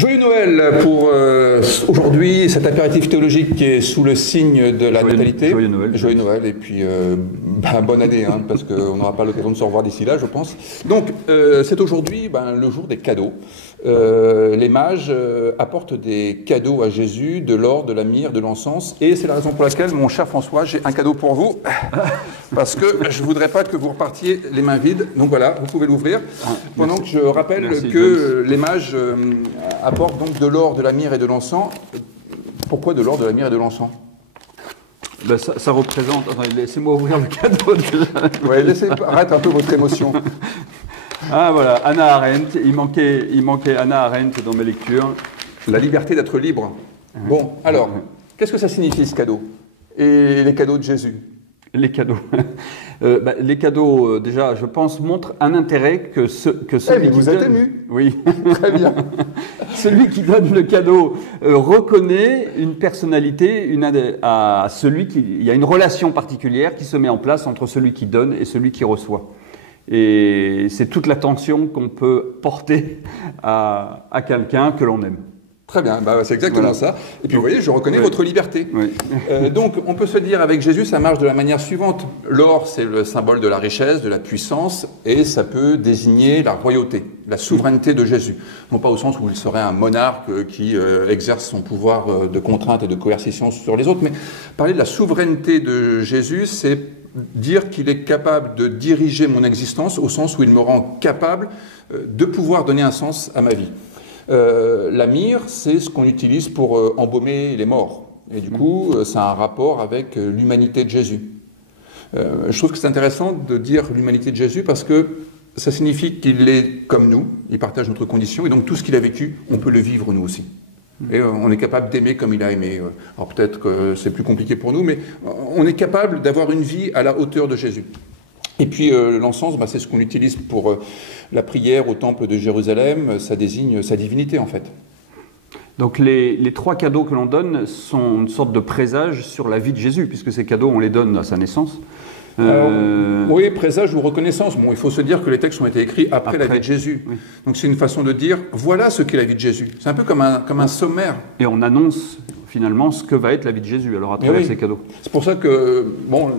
Joyeux Noël pour aujourd'hui, cet apéritif théologique qui est sous le signe de la natalité. Joyeux Noël. Joyeux Noël et puis bonne année, hein, parce qu'on n'aura pas l'occasion de se revoir d'ici là, je pense. Donc, c'est aujourd'hui le jour des cadeaux. Les mages apportent des cadeaux à Jésus, de l'or, de la myrrhe, de l'encens, et c'est la raison pour laquelle, mon cher François, j'ai un cadeau pour vous, parce que je ne voudrais pas que vous repartiez les mains vides. Donc voilà, vous pouvez l'ouvrir. Pendant que je rappelle que les mages apportent donc de l'or, de la myrrhe et de l'encens. Pourquoi de l'or, de la myrrhe et de l'encens? Ben ça représente... Attendez, laissez-moi ouvrir le cadeau déjà. Ouais, arrête un peu votre émotion. Ah voilà, Hannah Arendt, il manquait Hannah Arendt dans mes lectures. La liberté d'être libre. Bon, alors, qu'est-ce que ça signifie ce cadeau? Et les cadeaux de Jésus? Les cadeaux. Les cadeaux, déjà, je pense, montrent un intérêt que celui qui vous donne... êtes ému. Oui. Très bien. Celui qui donne le cadeau reconnaît une personnalité à celui qui... Il y a une relation particulière qui se met en place entre celui qui donne et celui qui reçoit. Et c'est toute l'attention qu'on peut porter à quelqu'un que l'on aime. Très bien, c'est exactement ça. Et puis vous voyez, je reconnais votre liberté. Oui. Donc on peut se dire avec Jésus, ça marche de la manière suivante. L'or, c'est le symbole de la richesse, de la puissance, et ça peut désigner la royauté, la souveraineté de Jésus. Non pas au sens où il serait un monarque qui exerce son pouvoir de contrainte et de coercition sur les autres, mais parler de la souveraineté de Jésus, c'est dire qu'il est capable de diriger mon existence au sens où il me rend capable de pouvoir donner un sens à ma vie. La myrrhe, c'est ce qu'on utilise pour embaumer les morts. Et du coup, ça a un rapport avec l'humanité de Jésus. Je trouve que c'est intéressant de dire l'humanité de Jésus parce que ça signifie qu'il est comme nous, il partage notre condition, et donc tout ce qu'il a vécu, on peut le vivre nous aussi. Et on est capable d'aimer comme il a aimé. Alors peut-être que c'est plus compliqué pour nous, mais on est capable d'avoir une vie à la hauteur de Jésus. Et puis l'encens, c'est ce qu'on utilise pour la prière au temple de Jérusalem, ça désigne sa divinité en fait. Donc les trois cadeaux que l'on donne sont une sorte de présage sur la vie de Jésus, puisque ces cadeaux, on les donne à sa naissance. Alors, oui, présage ou reconnaissance. Bon, il faut se dire que les textes ont été écrits après la vie de Jésus. Oui. Donc c'est une façon de dire, voilà ce qu'est la vie de Jésus. C'est un peu comme un sommaire. Et on annonce finalement ce que va être la vie de Jésus, alors à travers ces cadeaux. C'est pour ça que, bon...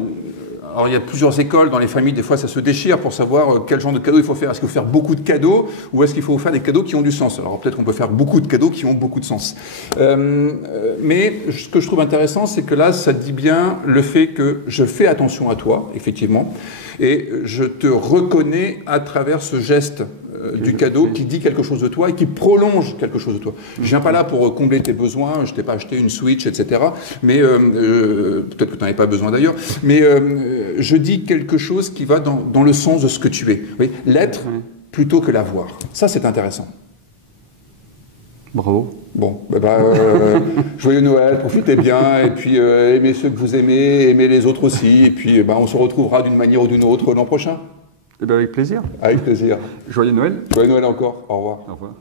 Alors il y a plusieurs écoles dans les familles, des fois ça se déchire pour savoir quel genre de cadeaux il faut faire. Est-ce qu'il faut faire beaucoup de cadeaux ou est-ce qu'il faut faire des cadeaux qui ont du sens? Alors peut-être qu'on peut faire beaucoup de cadeaux qui ont beaucoup de sens. Mais ce que je trouve intéressant, c'est que là, ça dit bien le fait que je fais attention à toi, effectivement, et je te reconnais à travers ce geste du cadeau qui dit quelque chose de toi et qui prolonge quelque chose de toi. Je ne viens pas là pour combler tes besoins, je ne t'ai pas acheté une Switch, etc. Mais peut-être que tu n'en avais pas besoin d'ailleurs, mais je dis quelque chose qui va dans le sens de ce que tu es. Oui, l'être plutôt que l'avoir. Ça, c'est intéressant. Bravo. Bon, joyeux Noël, profitez bien, et puis aimez ceux que vous aimez, aimez les autres aussi, et puis on se retrouvera d'une manière ou d'une autre l'an prochain. Eh bien, avec plaisir. Avec plaisir. Joyeux Noël. Joyeux Noël encore. Au revoir. Au revoir.